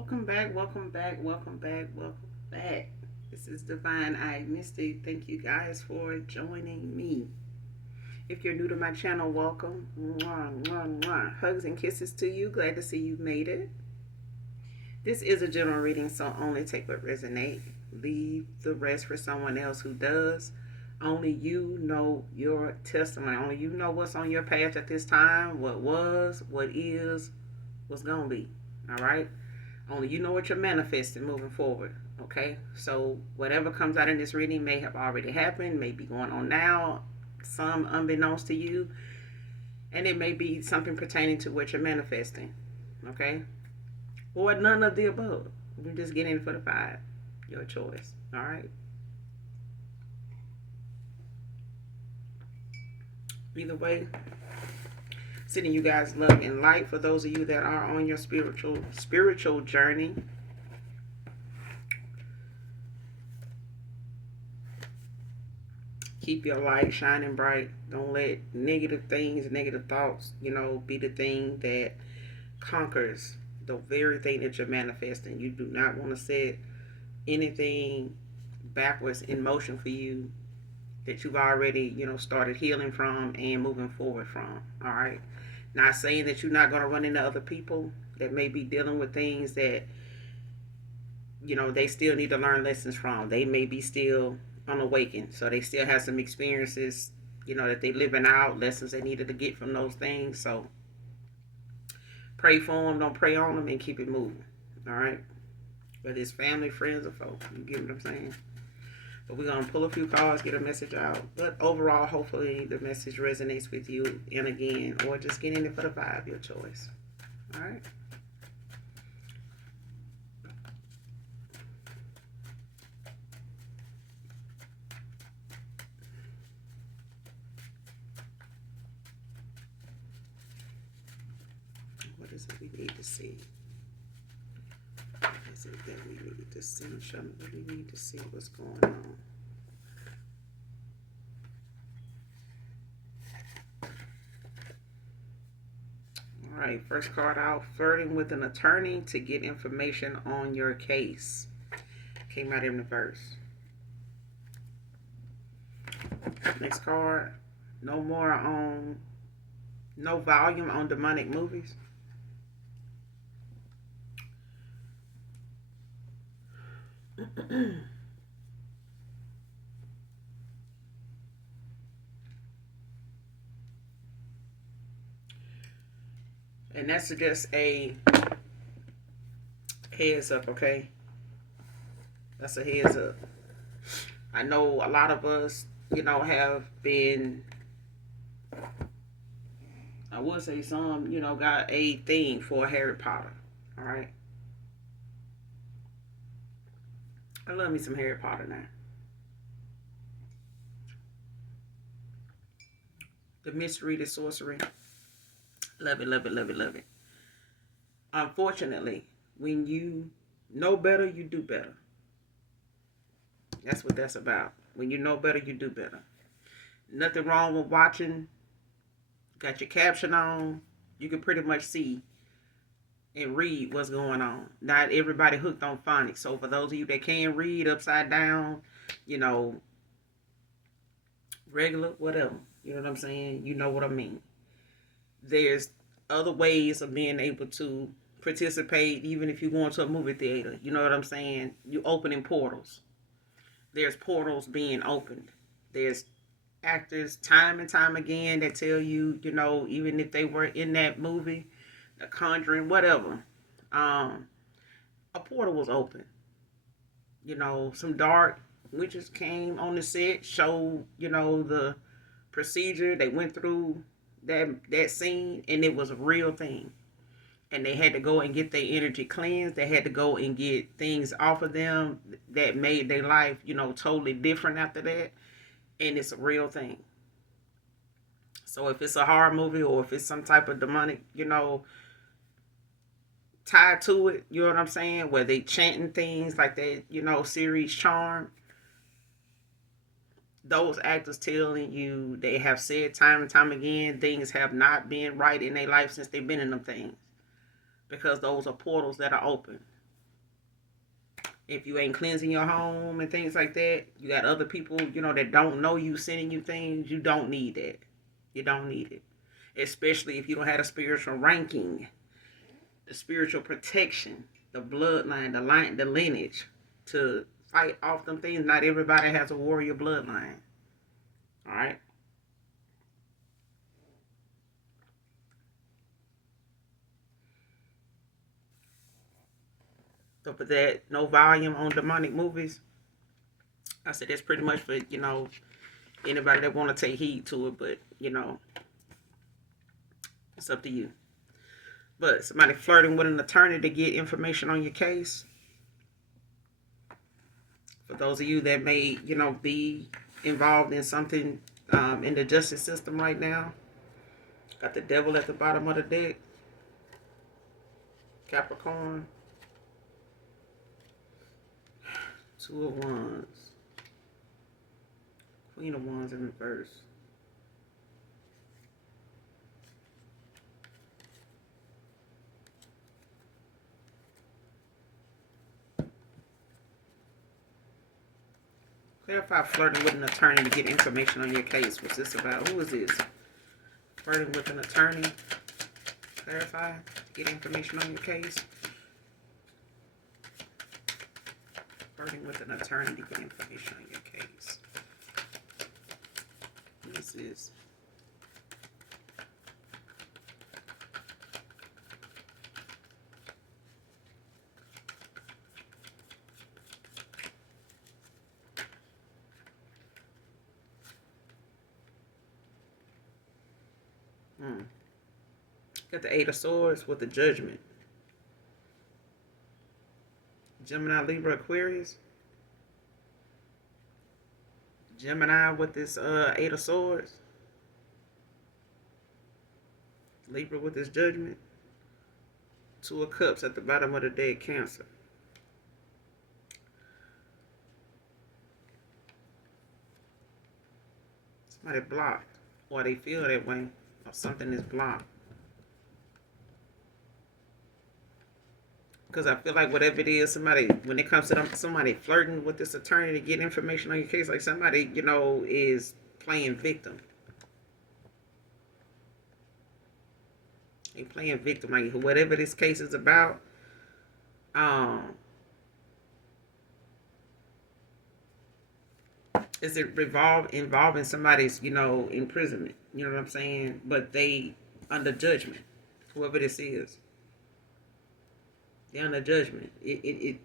Welcome back, welcome back, welcome back, welcome back. This is Divine Eye Mystic. Thank you guys for joining me. If you're new to my channel, welcome. Mwah, mwah, mwah. Hugs and kisses to you. Glad to see you've made it. This is a general reading, so only take what resonates. Leave the rest for someone else who does. Only you know your testimony. Only you know what's on your path at this time, what was, what is, what's going to be. All right? Only you know what you're manifesting moving forward. Okay? So whatever comes out in this reading may have already happened, may be going on now, some unbeknownst to you, and it may be something pertaining to what you're manifesting. Okay? Or none of the above. You're just getting in for the five. Your choice. All right? Either way, sending you guys love and light for those of you that are on your spiritual journey. Keep your light shining bright. Don't let negative things, negative thoughts, be the thing that conquers the very thing that you're manifesting. You do not want to set anything backwards in motion for you that you've already, started healing from and moving forward from. All right. Not saying that you're not going to run into other people that may be dealing with things that, they still need to learn lessons from. They may be still unawakened. So they still have some experiences, that they living out, lessons they needed to get from those things. So pray for them, don't pray on them, and keep it moving. All right. Whether it's family, friends, or folks. You get what I'm saying? But we're going to pull a few cards, get a message out. But overall, hopefully the message resonates with you. And again, or just get in it for the vibe, your choice. All right. What is it we need to see? What is it that we need to see? Show me what we need to see. What's going on? All right, first card out, flirting with an attorney to get information on your case. Came out in reverse. Next card, no volume on demonic movies. And that's just a heads up, okay? That's a heads up. I know a lot of us, have been, I would say some, got a thing for Harry Potter. All right. I love me some Harry Potter now. The mystery, the sorcery. Love it, love it, love it, love it. Unfortunately, when you know better, you do better. That's what that's about. When you know better, you do better. Nothing wrong with watching. Got your caption on. You can pretty much see and read what's going on. Not everybody hooked on phonics. So for those of you that can read upside down, regular, whatever. You know what I'm saying? You know what I mean. There's other ways of being able to participate, even if you go into a movie theater. You know what I'm saying? You opening portals. There's portals being opened. There's actors time and time again that tell you, even if they were in that movie, The Conjuring, whatever, a portal was open. Some dark witches came on the set, showed, the procedure they went through that scene, and it was a real thing. And they had to go and get their energy cleansed. They had to go and get things off of them that made their life, totally different after that. And it's a real thing. So if it's a horror movie or if it's some type of demonic, tied to it, you know what I'm saying? Where they chanting things like that, series Charm. Those actors telling you they have said time and time again things have not been right in their life since they've been in them things. Because those are portals that are open. If you ain't cleansing your home and things like that, you got other people, that don't know you sending you things. You don't need that. You don't need it. Especially if you don't have a spiritual ranking, the spiritual protection, the bloodline, the lineage to fight off them things. Not everybody has a warrior bloodline. All right. So for that, no volume on demonic movies. I said that's pretty much for anybody that want to take heed to it, but it's up to you. But somebody flirting with an attorney to get information on your case. For those of you that may be involved in something in the justice system right now, got the devil at the bottom of the deck. Capricorn. Two of Wands. Queen of Wands in reverse. Clarify flirting with an attorney to get information on your case. What's this about? Who is this? Flirting with an attorney. Clarify. Get information on your case. Flirting with an attorney to get information on your case. Who is this? Got the Eight of Swords with the Judgment. Gemini, Libra, Aquarius. Gemini with this Eight of Swords. Libra with this Judgment. Two of Cups at the bottom of the deck, Cancer. Somebody blocked, or they feel that way, or something is blocked. Because I feel like whatever it is, somebody, when it comes to somebody flirting with this attorney to get information on your case, like somebody, is playing victim. They playing victim, like whatever this case is about. Is it involving somebody's, imprisonment? You know what I'm saying? But they under judgment, whoever this is. They're under judgment.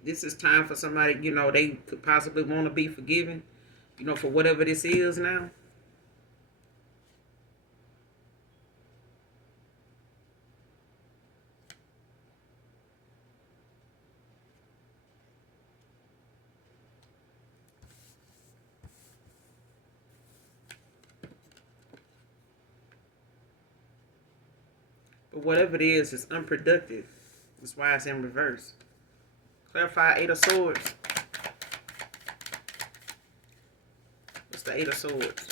This is time for somebody, they could possibly want to be forgiven, for whatever this is now. But whatever it is, it's unproductive. That's why it's in reverse. Clarify Eight of Swords. What's the Eight of Swords?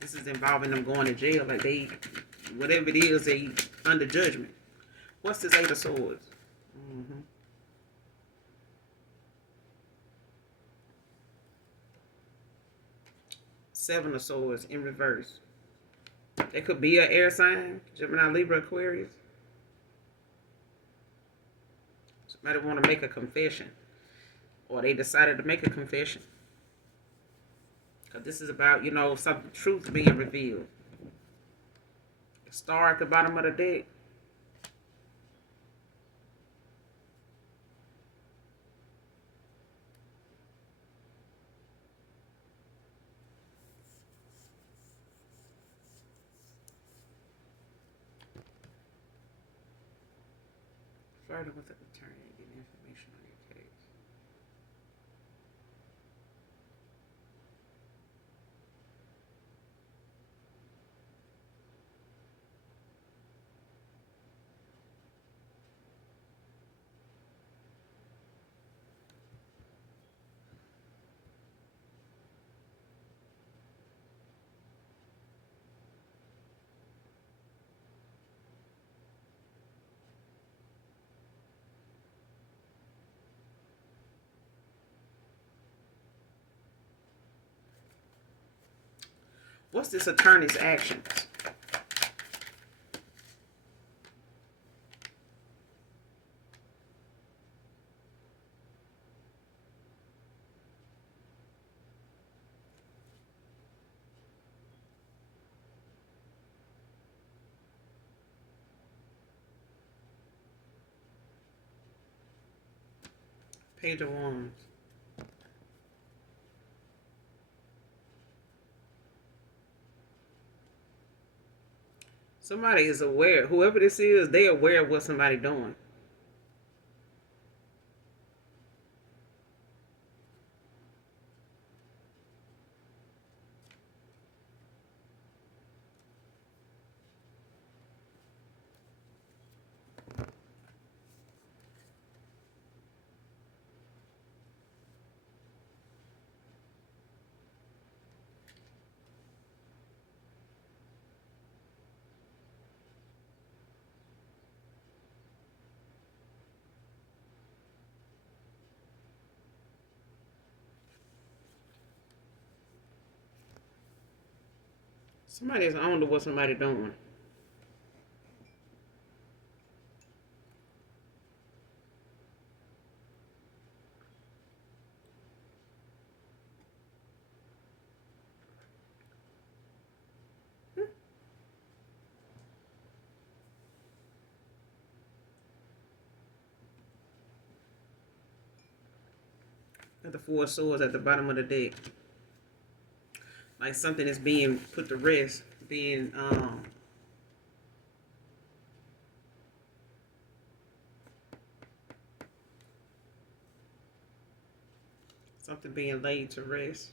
This is involving them going to jail. Like whatever it is, they under judgment. What's this Eight of Swords? Seven of Swords in reverse. It could be an air sign, Gemini, Libra, Aquarius. Somebody want to make a confession, or they decided to make a confession. Because this is about, some truth being revealed. Star at the bottom of the deck. Flirting with an attorney and getting information on your case. What's this attorney's actions? Page of Wands. Somebody is aware. Whoever this is, they aware of what somebody doing. Somebody is on to what somebody doing. Got the Four of Swords at the bottom of the deck. Like something is being put to rest, being something being laid to rest.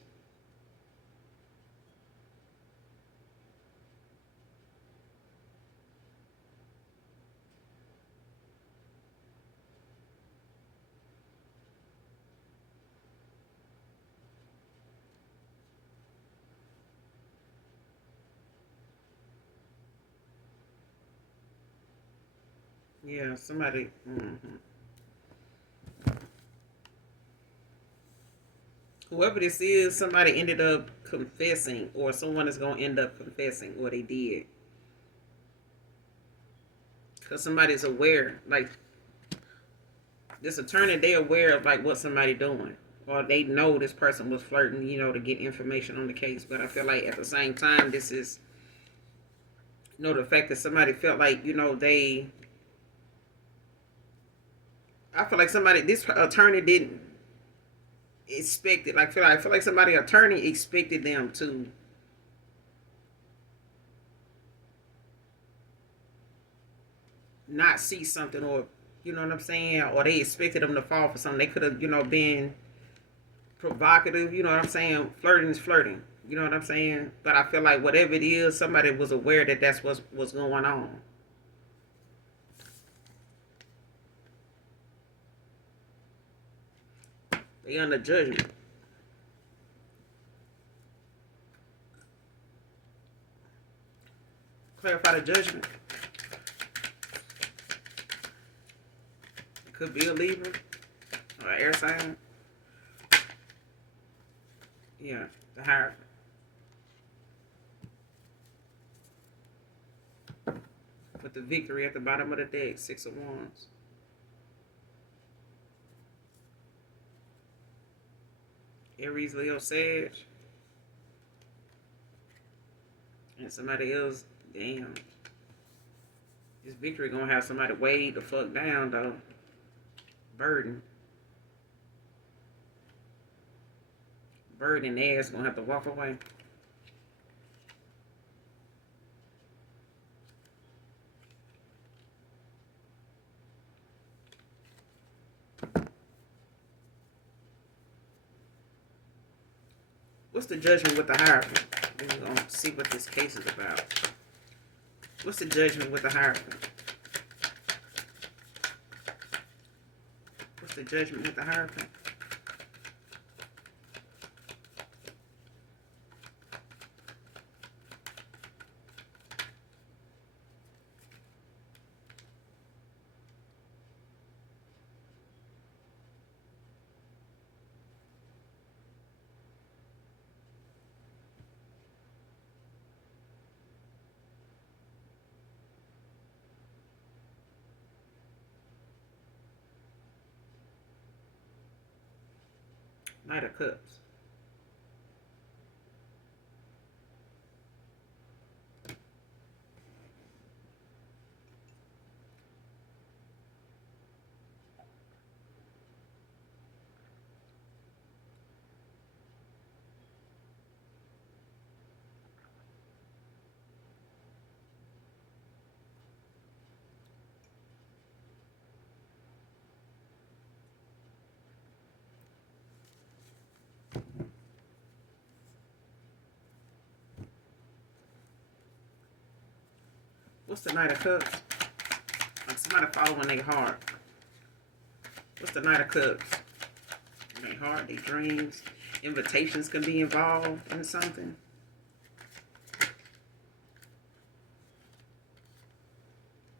Yeah, somebody. Whoever this is, somebody ended up confessing, or someone is going to end up confessing what they did. Because somebody's aware. Like, this attorney, they aware of, like, what somebody doing. Or they know this person was flirting, to get information on the case. But I feel like at the same time, this is, the fact that somebody felt like, they. I feel like this attorney didn't expect it. Like, I feel like somebody attorney expected them to not see something, or you know what I'm saying, or they expected them to fall for something. They could have, been provocative. You know what I'm saying? Flirting is flirting. You know what I'm saying? But I feel like whatever it is, somebody was aware that that's what's going on. They under judgment. Clarify the judgment. It could be a Libra or an air sign. Yeah, the Hierophant. With the Victory at the bottom of the deck, Six of Wands. Aries, Leo, Sag. And somebody else, damn. This Victory gonna have somebody way the fuck down, though. Burden. Bird and ass gonna have to walk away. What's the judgment with the Hierophant? We're gonna see what this case is about. What's the judgment with the Hierophant? What's the judgment with the Hierophant? Knight of Cups. What's the Knight of Cups? Like somebody following their heart. What's the Knight of Cups? Their heart, their dreams. Invitations can be involved in something.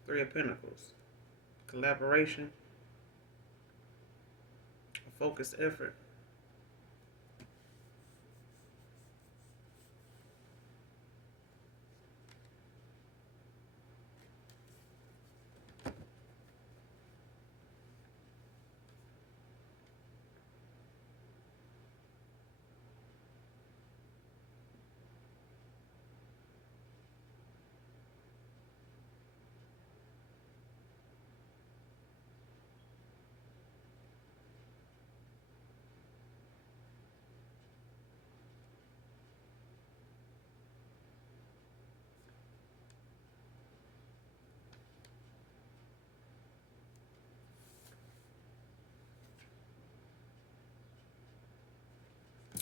Three of Pentacles. Collaboration. A focused effort.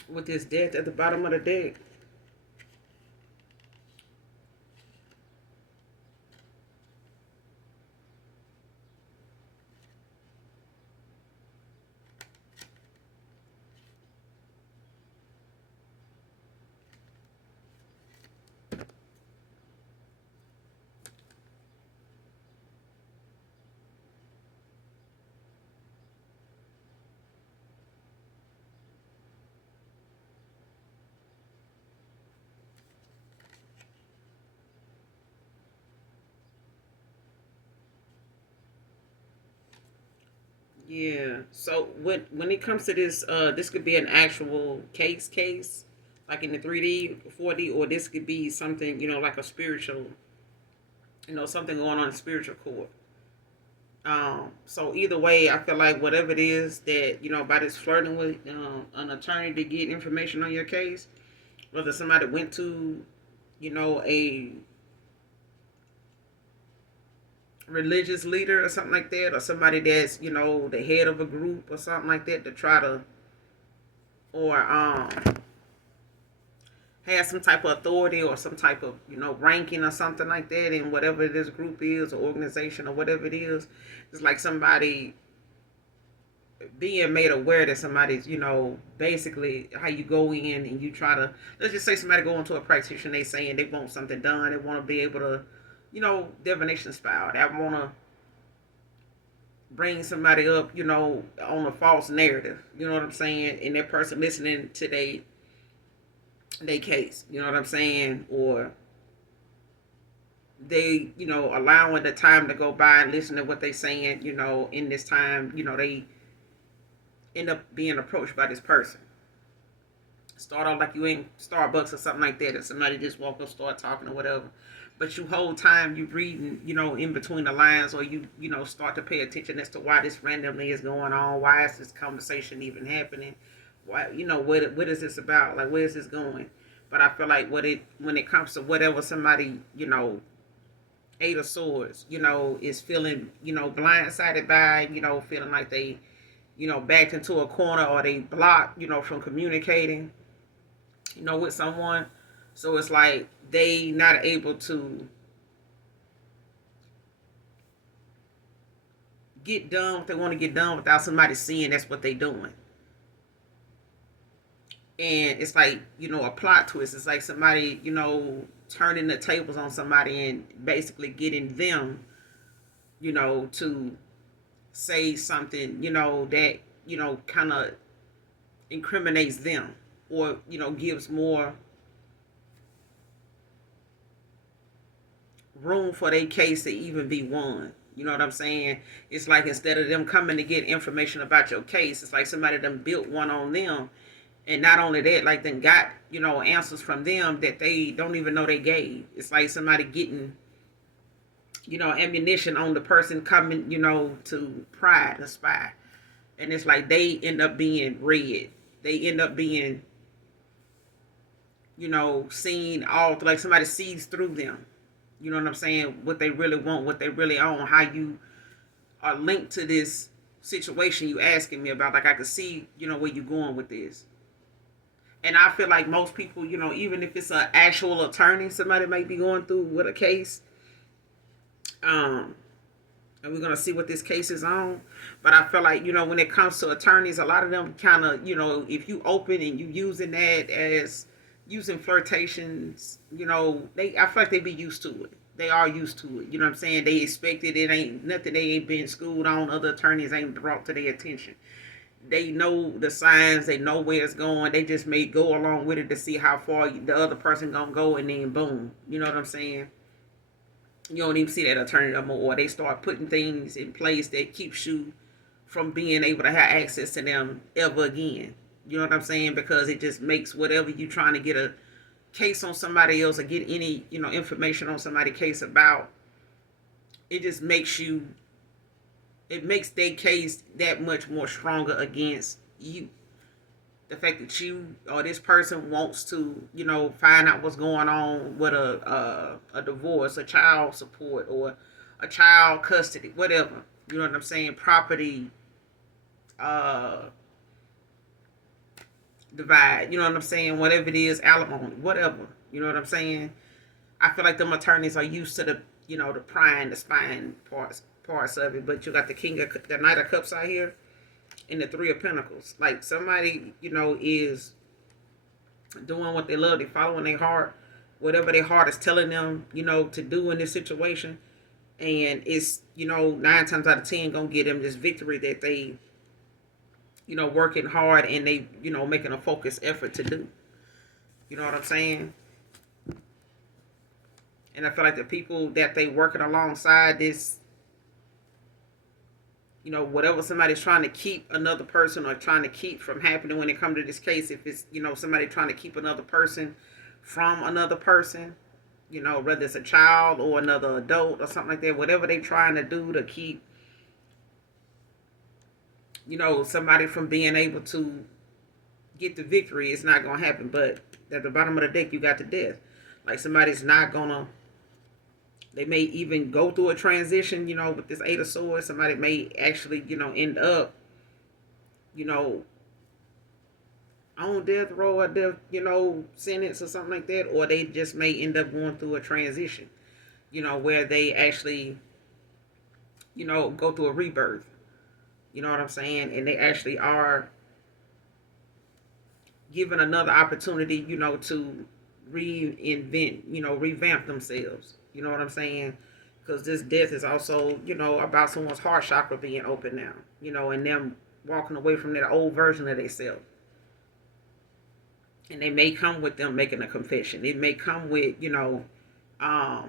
With this death at the bottom of the deck. Yeah. So when it comes to this, this could be an actual case, like in the 3D, 4D, or this could be something, like a spiritual, something going on in the spiritual court. So either way, I feel like whatever it is that, by this flirting with an attorney to get information on your case, whether somebody went to, a religious leader or something like that, or somebody that's, the head of a group or something like that to try to, or has some type of authority or some type of, ranking or something like that in whatever this group is or organization or whatever it is. It's like somebody being made aware that somebody's, basically how you go in and you try to, let's just say somebody go into a practitioner, they saying they want something done, they want to be able to, divination style, they want to bring somebody up, on a false narrative, you know what I'm saying, and that person listening to they case, you know what I'm saying, or they, allowing the time to go by and listen to what they saying, in this time, they end up being approached by this person. Start off like you in Starbucks or something like that, and somebody just walk up, start talking or whatever. But you whole time you reading, in between the lines, or you, start to pay attention as to why this randomly is going on. Why is this conversation even happening? Why, what is this about? Like, where is this going? But I feel like when it comes to whatever somebody, Eight of Swords, is feeling, blindsided by, feeling like they, backed into a corner, or they blocked, from communicating, with someone. So it's like they not able to get done what they want to get done without somebody seeing that's what they doing. And it's like, a plot twist. It's like somebody, turning the tables on somebody and basically getting them, to say something, that, kind of incriminates them, or, gives more room for their case to even be won. You know what I'm saying? It's like instead of them coming to get information about your case, it's like somebody done built one on them. And not only that, like then got, answers from them that they don't even know they gave. It's like somebody getting, ammunition on the person coming, to pry the spy. And it's like they end up being read. They end up being, seen all, like somebody sees through them. You know what I'm saying? What they really want, what they really own, how you are linked to this situation you asking me about. Like I could see, where you going with this. And I feel like most people, even if it's an actual attorney, somebody might be going through with a case. And we're gonna see what this case is on. But I feel like, when it comes to attorneys, a lot of them kind of, if you open and you using that as using flirtations, I feel like they be used to it. They are used to it. You know what I'm saying? They expect it. It ain't nothing they ain't been schooled on. Other attorneys ain't brought to their attention. They know the signs. They know where it's going. They just may go along with it to see how far the other person gonna go, and then boom. You know what I'm saying? You don't even see that attorney no more. Or they start putting things in place that keeps you from being able to have access to them ever again. You know what I'm saying? Because it just makes whatever you trying to get a case on somebody else or get any, information on somebody's case about, it just makes you, it makes their case that much more stronger against you. The fact that you or this person wants to, find out what's going on with a divorce, a child support, or a child custody, whatever. You know what I'm saying? Property uh, divide. You know what I'm saying? Whatever it is, alimony, whatever. You know what I'm saying? I feel like them attorneys are used to the, the prying, the spying parts of it. But you got the Knight of Cups out here and the Three of Pentacles. Like somebody, is doing what they love. They following their heart, whatever their heart is telling them, to do in this situation. And it's, 9 times out of 10 gonna get them this victory that they, working hard and they, making a focused effort to do. You know what I'm saying? And I feel like the people that they working alongside this, whatever somebody's trying to keep another person or trying to keep from happening when it comes to this case, if it's, somebody trying to keep another person from another person, whether it's a child or another adult or something like that, whatever they trying to do to keep, somebody from being able to get the victory, it's not going to happen. But at the bottom of the deck, you got the death. Like somebody's not going to, they may even go through a transition, with this Eight of Swords. Somebody may actually, end up, on death row or death, sentence or something like that. Or they just may end up going through a transition, where they actually, go through a rebirth. You know what I'm saying? And they actually are given another opportunity, to reinvent, revamp themselves. You know what I'm saying? Because this death is also, about someone's heart chakra being open now, and them walking away from that old version of themselves. And they may come with them making a confession. It may come with,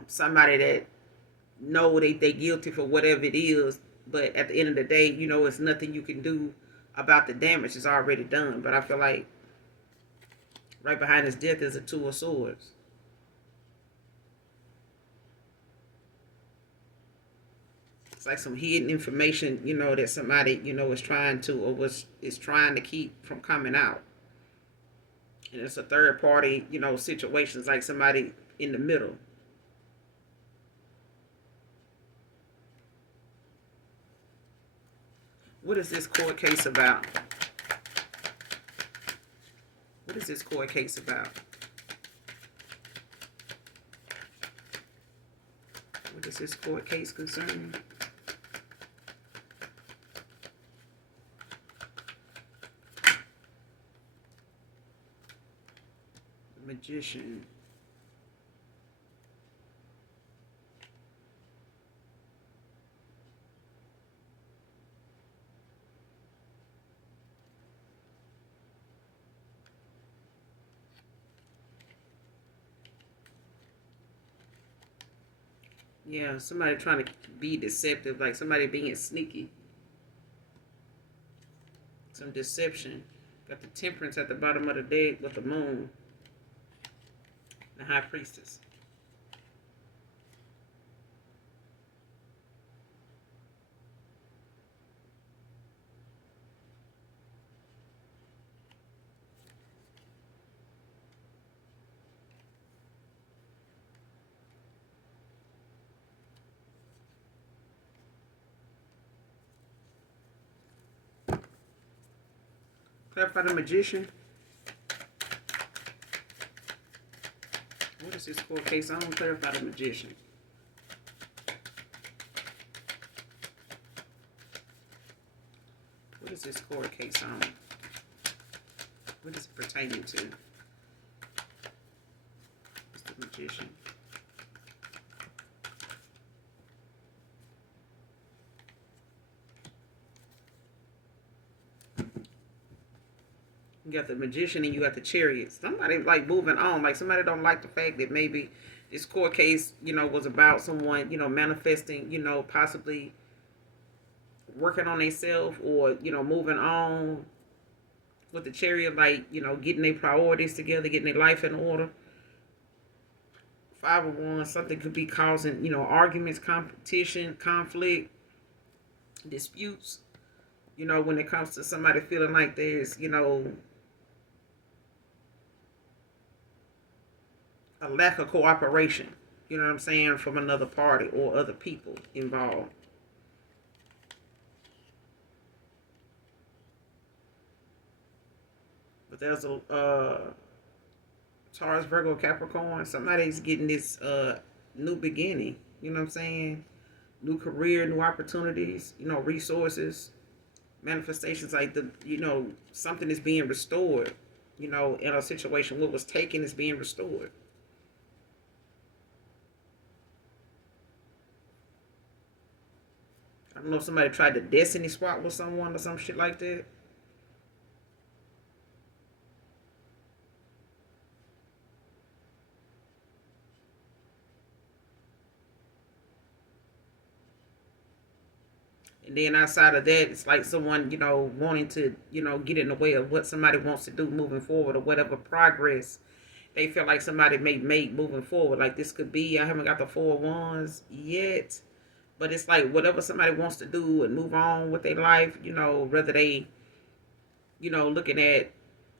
somebody that know they guilty for whatever it is. But at the end of the day, it's nothing you can do about the damage. It's already done. But I feel like right behind this death is a Two of Swords. It's like some hidden information, that somebody, is trying to or is trying to keep from coming out. And it's a third party, situation. It's like somebody in the middle. What is this court case about? What is this court case about? What is this court case concerning? Magician. Yeah, somebody trying to be deceptive, like somebody being sneaky. Some deception. Got the temperance at the bottom of the deck with the moon, the high priestess. Clarify the magician. What is this court case? I don't clarify the magician. What is this court case on? What is it pertaining to? What's the magician? You got the magician and you got the chariot. Somebody like moving on. Like somebody don't like the fact that maybe this court case, was about someone, manifesting, possibly working on themselves or, moving on with the chariot, like, getting their priorities together, getting their life in order. 501, something could be causing, arguments, competition, conflict, disputes. When it comes to somebody feeling like there's, a lack of cooperation, you know what I'm saying, from another party or other people involved. But there's a Taurus, Virgo, Capricorn. Somebody's getting this new beginning. You know what I'm saying? New career, new opportunities. Resources, manifestations. Like something is being restored. In a situation, what was taken is being restored. I don't know if somebody tried to destiny swap with someone or some shit like that. And then outside of that, it's like someone, wanting to, get in the way of what somebody wants to do moving forward or whatever progress they feel like somebody may make moving forward. Like this could be, I haven't got the 4 wands yet, but it's like whatever somebody wants to do and move on with their life, whether they, looking at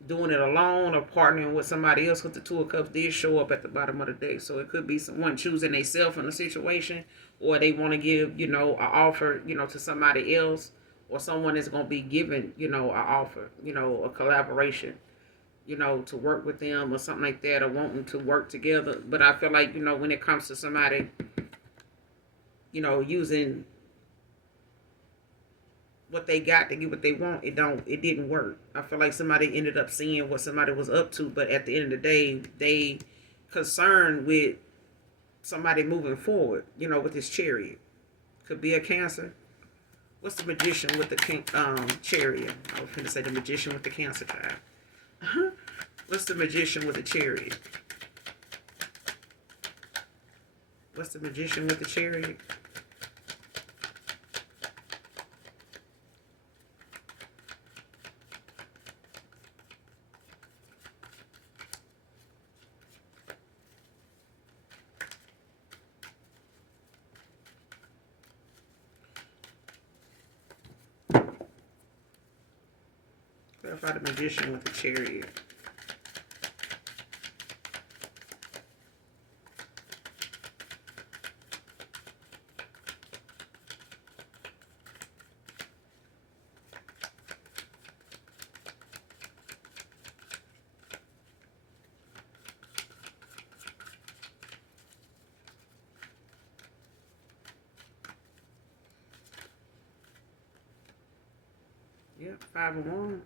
doing it alone or partnering with somebody else, because the 2 of Cups did show up at the bottom of the deck. So it could be someone choosing themselves in a situation, or they want to give, an offer, to somebody else, or someone is going to be given, an offer, a collaboration, to work with them or something like that, or wanting to work together. But I feel like, when it comes to somebody, using what they got to get what they want, it didn't work. I feel like somebody ended up seeing what somebody was up to, but at the end of the day, they concerned with somebody moving forward, with this chariot. Could be a Cancer. What's the magician with the chariot? I was going to say the magician with the Cancer card. What's the magician with the chariot? What's the magician with the chariot? Clarify the magician with the chariot. Yep, 5 of Wands.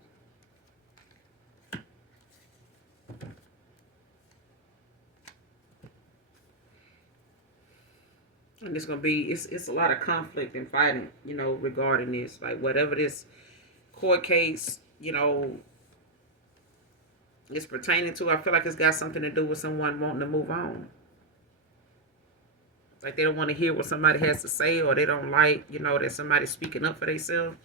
And it's gonna be it's a lot of conflict and fighting, regarding this. Like whatever this court case, is pertaining to, I feel like it's got something to do with someone wanting to move on. Like they don't want to hear what somebody has to say, or they don't like, that somebody's speaking up for themselves.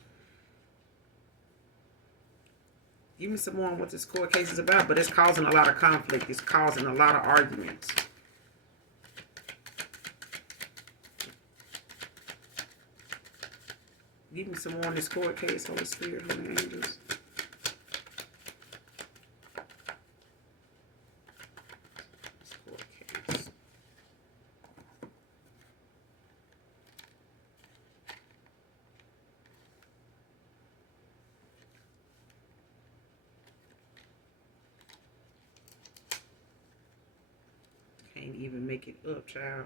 Give me some more on what this court case is about, but it's causing a lot of conflict. It's causing a lot of arguments. Give me some more on this court case, Holy Spirit, Holy Angels. This court case. Can't even make it up, child.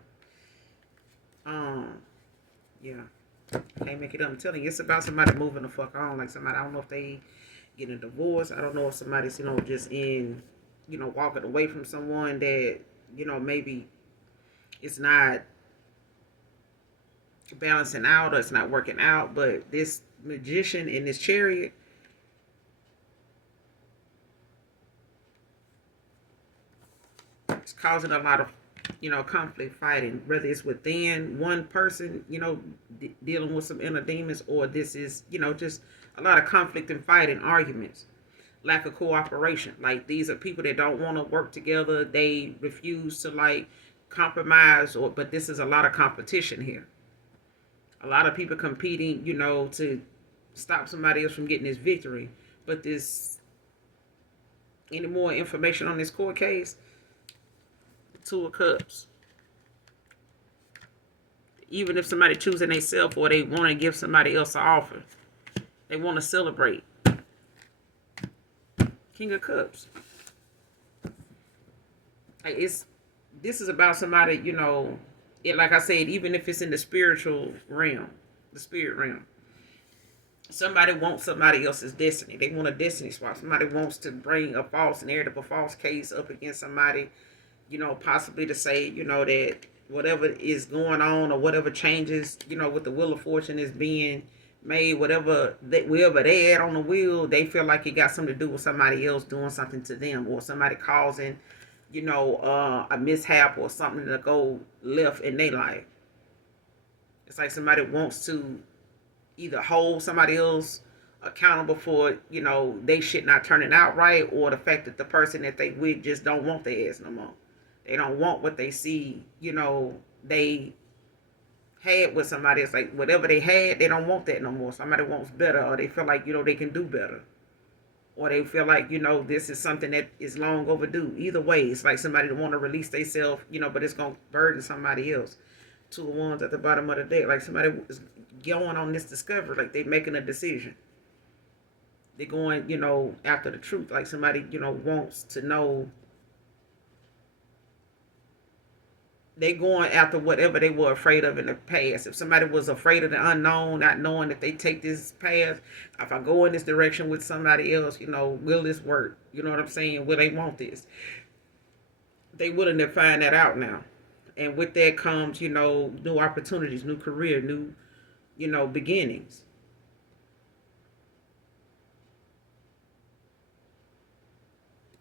Yeah. Can't make it up. I'm telling you, it's about somebody moving the fuck on. Like somebody, I don't know if they getting a divorce. I don't know if somebody's, just in, walking away from someone that, maybe it's not balancing out or it's not working out. But this magician in this chariot, it's causing a lot of, conflict, fighting, whether it's within one person, dealing with some inner demons, or this is, just a lot of conflict and fighting, arguments, lack of cooperation. Like these are people that don't want to work together. They refuse to like compromise, but this is a lot of competition here. A lot of people competing, to stop somebody else from getting this victory. But this, any more information on this court case? Two of Cups. Even if somebody choosing themselves or they want to give somebody else an offer, they want to celebrate. King of Cups. Like this is about somebody, like I said, even if it's in the spiritual realm, the spirit realm. Somebody wants somebody else's destiny. They want a destiny swap. Somebody wants to bring a false narrative, a false case up against somebody, possibly to say, that whatever is going on or whatever changes, with the wheel of fortune is being made, whatever they add on the wheel, they feel like it got something to do with somebody else doing something to them, or somebody causing, a mishap or something to go left in their life. It's like somebody wants to either hold somebody else accountable for, they shit not turning out right, or the fact that the person that they with just don't want their ass no more. They don't want what they see, they had with somebody. It's like whatever they had, they don't want that no more. Somebody wants better, or they feel like, they can do better. Or they feel like, this is something that is long overdue. Either way, it's like somebody that want to release themselves, but it's going to burden somebody else. Two of Wands at the bottom of the deck. Like somebody is going on this discovery. Like they're making a decision. They're going, after the truth. Like somebody, wants to know. They going after whatever they were afraid of in the past. If somebody was afraid of the unknown, not knowing if they take this path, if I go in this direction with somebody else, will this work? You know what I'm saying? Will they want this? They willing to find that out now. And with that comes, new opportunities, new career, new, beginnings.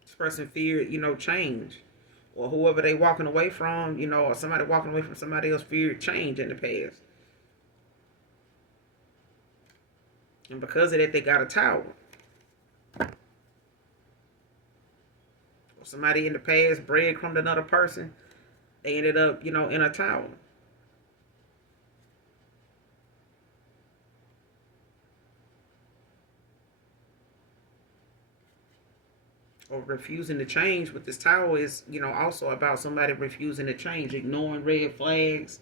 This person feared, change. Or whoever they walking away from, or somebody walking away from somebody else feared change in the past. And because of that, they got a tower. Or somebody in the past breadcrumbed another person, they ended up, in a tower. Or refusing to change with this tower is, also about somebody refusing to change, ignoring red flags,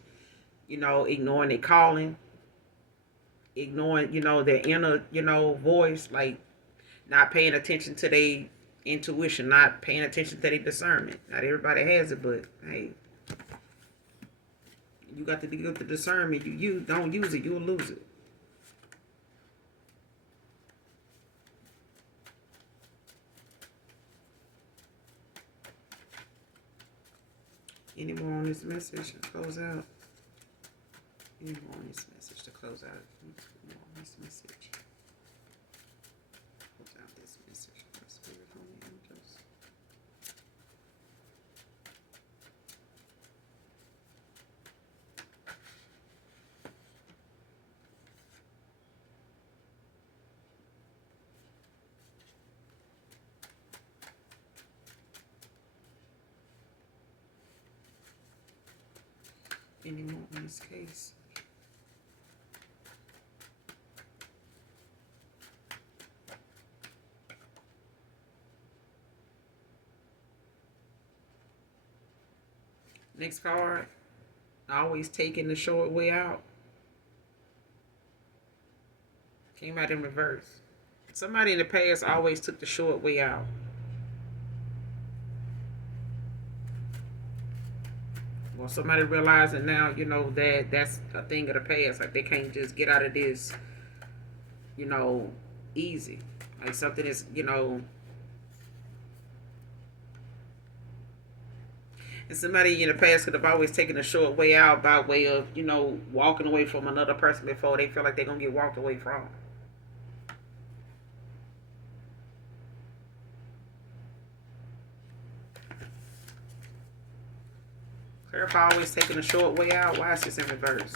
ignoring their calling, ignoring, their inner, voice, like not paying attention to their intuition, not paying attention to their discernment. Not everybody has it, but hey, you got to deal with the discernment. You don't use it, you'll lose it. Any more on this message to close out? Any more on this message to close out? More on this message. Close out this message for Spirit, Holy Angels. anymore in this case. Next card, always taking the short way out. Came out in reverse. Somebody in the past always took the short way out. Well, somebody realizing now, that that's a thing of the past. Like they can't just get out of this, you know, easy. Like something is, and somebody in the past could have always taken a short way out by way of, walking away from another person before they feel like they're going to get walked away from. Clarify, always taking a short way out. Why is this in reverse?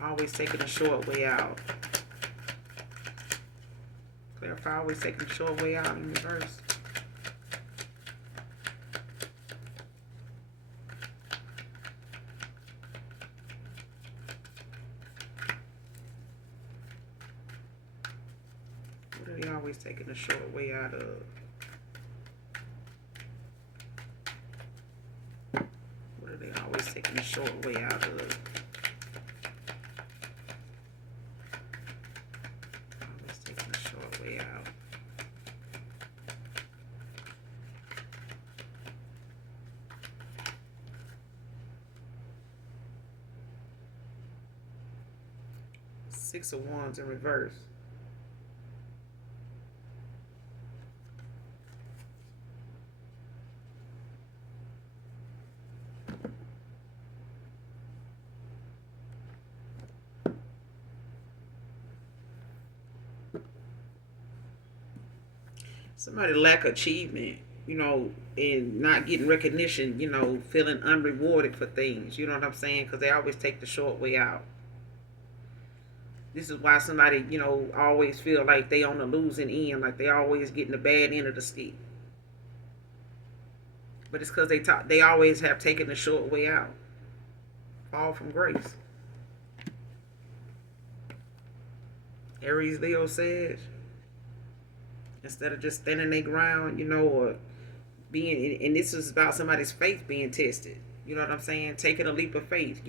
Always taking a short way out. Clarify, always taking a short way out in reverse. What are they always taking a short way out of? What are they always taking a short way out of? Always taking a short way out. Six of Wands in reverse. Somebody lack achievement, and not getting recognition, feeling unrewarded for things. You know what I'm saying? Because they always take the short way out. This is why somebody, always feel like they on the losing end, like they always getting the bad end of the stick. But it's because they always have taken the short way out. Fall from grace. Aries, Leo, Sag. Instead of just standing their ground, or being, and this is about somebody's faith being tested. You know what I'm saying? Taking a leap of faith,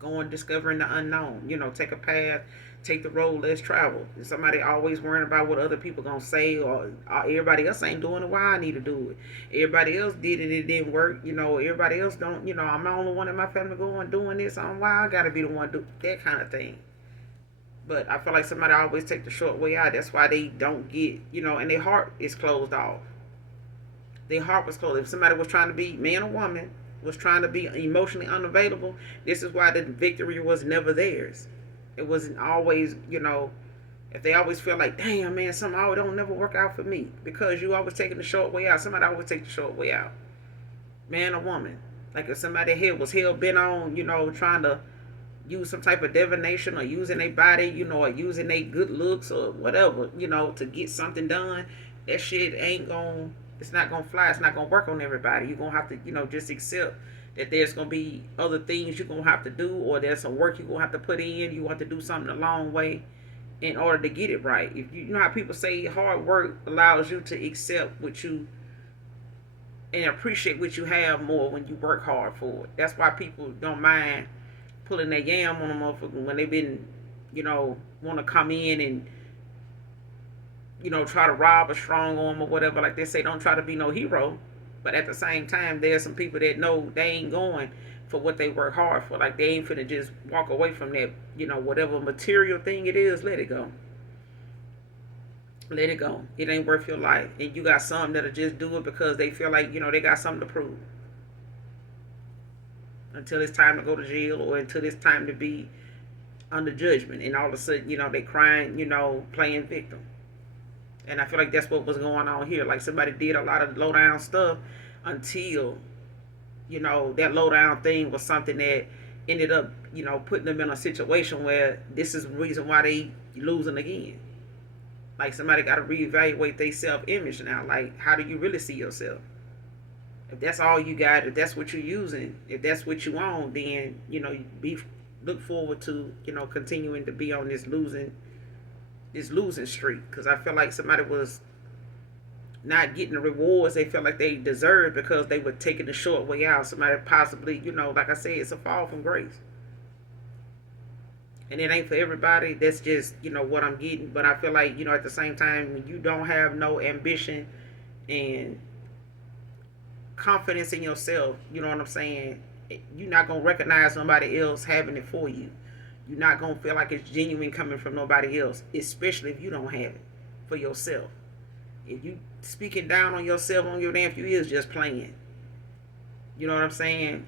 going discovering the unknown, take a path, take the road less traveled. Somebody always worrying about what other people gonna say, or everybody else ain't doing it, why I need to do it. Everybody else did it, it didn't work. Everybody else don't. I'm the only one in my family going doing this. On why I gotta be the one do that kind of thing. But I feel like somebody always take the short way out. That's why they don't get, and their heart is closed off. Their heart was closed. If somebody was trying to be, man or woman, was trying to be emotionally unavailable, this is why the victory was never theirs. It wasn't always, if they always feel like, damn, man, something always don't never work out for me. Because you always taking the short way out. Somebody always take the short way out. Man or woman. Like if somebody here was hell bent on, trying to use some type of divination or using their body, or using their good looks or whatever, to get something done, that shit it's not gonna fly. It's not gonna work on everybody. You're gonna have to, just accept that there's gonna be other things you're gonna have to do, or there's some work you're gonna have to put in. You have to do something a long way in order to get it right. If you know how people say hard work allows you to accept what you and appreciate what you have more when you work hard for it. That's why people don't mind pulling their yam on a motherfucker when they've been, want to come in and, try to rob a strong arm or whatever. Like they say, don't try to be no hero. But at the same time, there's some people that know they ain't going for what they work hard for. Like they ain't finna just walk away from that, whatever material thing it is, let it go. Let it go. It ain't worth your life. And you got some that'll just do it because they feel like, they got something to prove. Until it's time to go to jail or until it's time to be under judgment. And all of a sudden, they crying, playing victim. And I feel like that's what was going on here. Like somebody did a lot of low down stuff until, that low down thing was something that ended up, putting them in a situation where this is the reason why they losing again. Like somebody got to reevaluate their self image now. Like, how do you really see yourself? If that's all you got, if that's what you're using, if that's what you own, then be look forward to continuing to be on this losing streak. Because I feel like somebody was not getting the rewards they felt like they deserved because they were taking the short way out. Somebody possibly, like I said, it's a fall from grace. And it ain't for everybody. That's just, what I'm getting. But I feel like, at the same time, when you don't have no ambition and confidence in yourself, you know what I'm saying? You're not going to recognize somebody else having it for you. You're not going to feel like it's genuine coming from nobody else, especially if you don't have it for yourself. If you speaking down on yourself on your damn few is just playing. You know what I'm saying?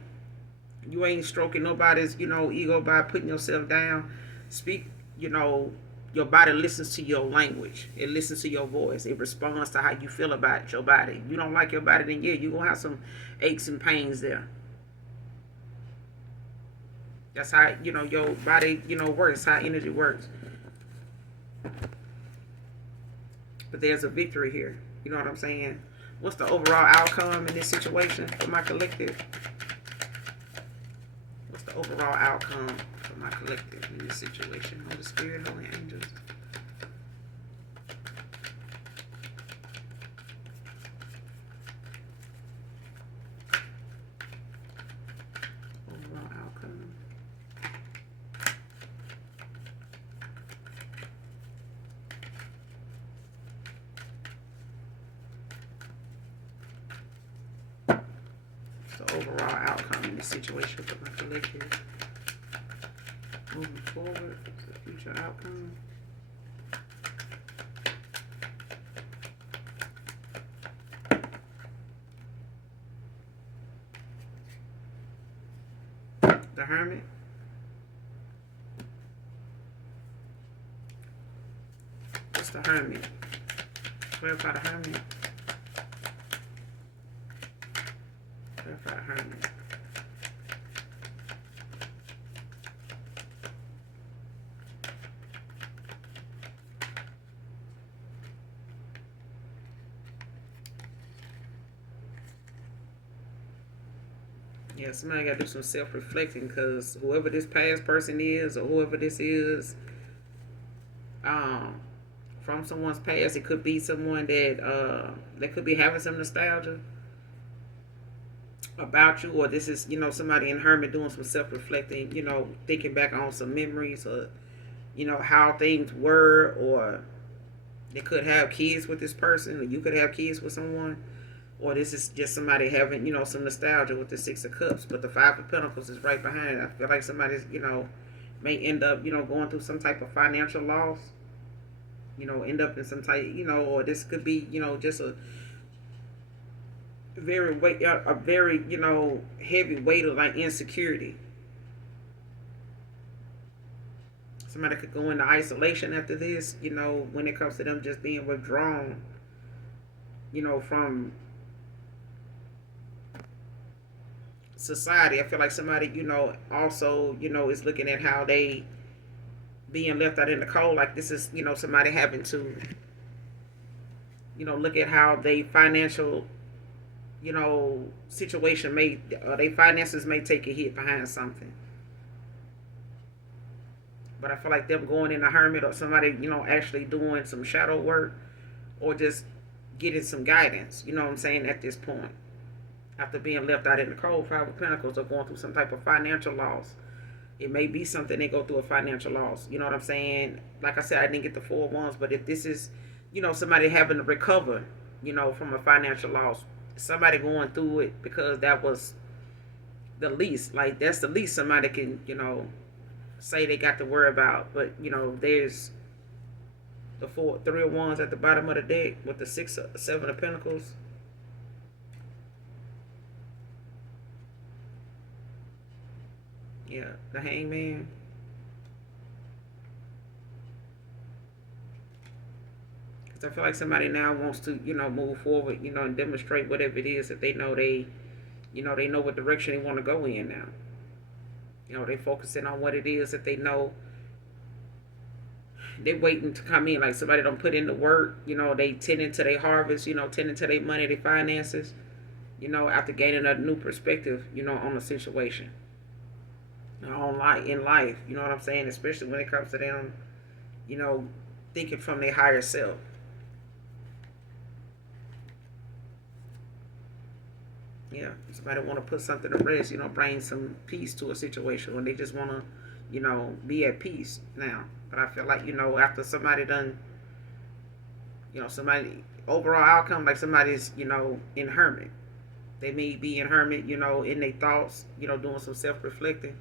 You ain't stroking nobody's, ego by putting yourself down. Speak, your body listens to your language. It listens to your voice. It responds to how you feel about your body. If you don't like your body, then yeah, you're going to have some aches and pains there. That's how, your body, works, how energy works. But there's a victory here. You know what I'm saying? What's the overall outcome in this situation for my collective? What's the overall outcome for my collective in this situation? Holy Spirit, Holy Angels. Overall outcome. The overall outcome in this situation for my collective. Moving forward, the future outcome. The Hermit. What's the Hermit? Clarify the Hermit. Clarify the Hermit. Yeah, somebody got to do some self-reflecting because whoever this past person is or whoever this is, from someone's past, it could be someone that could be having some nostalgia about you, or this is somebody in Hermit doing some self-reflecting, thinking back on some memories or how things were, or they could have kids with this person, or you could have kids with someone. Or this is just somebody having, some nostalgia with the Six of Cups. But the Five of Pentacles is right behind it. I feel like somebody's, may end up, going through some type of financial loss. End up in some type, or this could be, just a very, heavy weight of like insecurity. Somebody could go into isolation after this, when it comes to them just being withdrawn, from society. I feel like somebody, also, is looking at how they being left out in the cold. Like this is, somebody having to, look at how they financial, situation may, their finances may take a hit behind something. But I feel like them going in a hermit or somebody, actually doing some shadow work or just getting some guidance, what I'm saying, at this point. After being left out in the cold, Five of Pentacles, or going through some type of financial loss. It may be something they go through a financial loss. You know what I'm saying? Like I said, I didn't get the Four of Wands, but if this is, somebody having to recover, from a financial loss, somebody going through it because that was the least. Like that's the least somebody can, say they got to worry about. But there's the Three of Wands at the bottom of the deck with the Seven of Pentacles. Yeah, the Hangman. Because I feel like somebody now wants to, move forward, and demonstrate whatever it is that they know they know what direction they want to go in now. They focusing on what it is that they know. They waiting to come in. Like somebody don't put in the work. They tending to their harvest. Tending to their money, their finances. after gaining a new perspective, on the situation, on life in life. You know what I'm saying? Especially when it comes to them, you know, thinking from their higher self. Yeah, somebody want to put something to rest, bring some peace to a situation when they just want to, be at peace now. But I feel like, after somebody done, somebody overall outcome, like somebody's, in hermit. They may be in hermit, in their thoughts, doing some self reflecting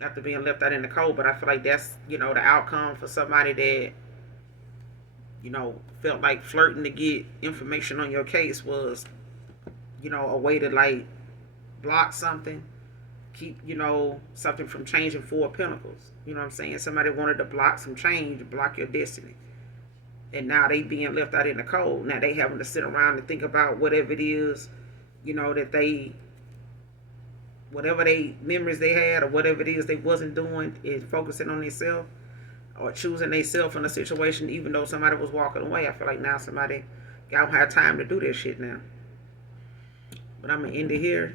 after being left out in the cold. But I feel like that's, the outcome for somebody that, felt like flirting to get information on your case was, a way to like block something, keep, something from changing Four of Pentacles. You know what I'm saying? Somebody wanted to block some change, block your destiny. And now they being left out in the cold. Now they having to sit around and think about whatever it is, that they, whatever they memories they had or whatever it is they wasn't doing, is focusing on themselves or choosing themselves in a situation, even though somebody was walking away. I feel like now somebody don't have time to do this shit now. But I'm gonna end it here.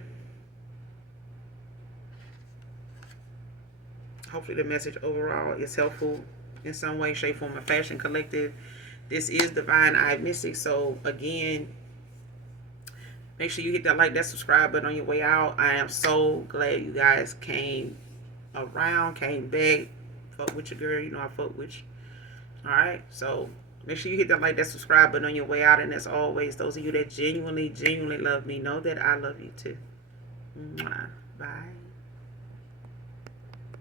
Hopefully the message overall is helpful in some way, shape, form, or fashion. Collective, this is Divine Eye Mystic. So again, make sure you hit that like, that subscribe button on your way out. I am so glad you guys came around, came back. Fuck with your girl, I fuck with you. Alright, so make sure you hit that like, that subscribe button on your way out. And as always, those of you that genuinely love me, know that I love you too. Mwah. Bye.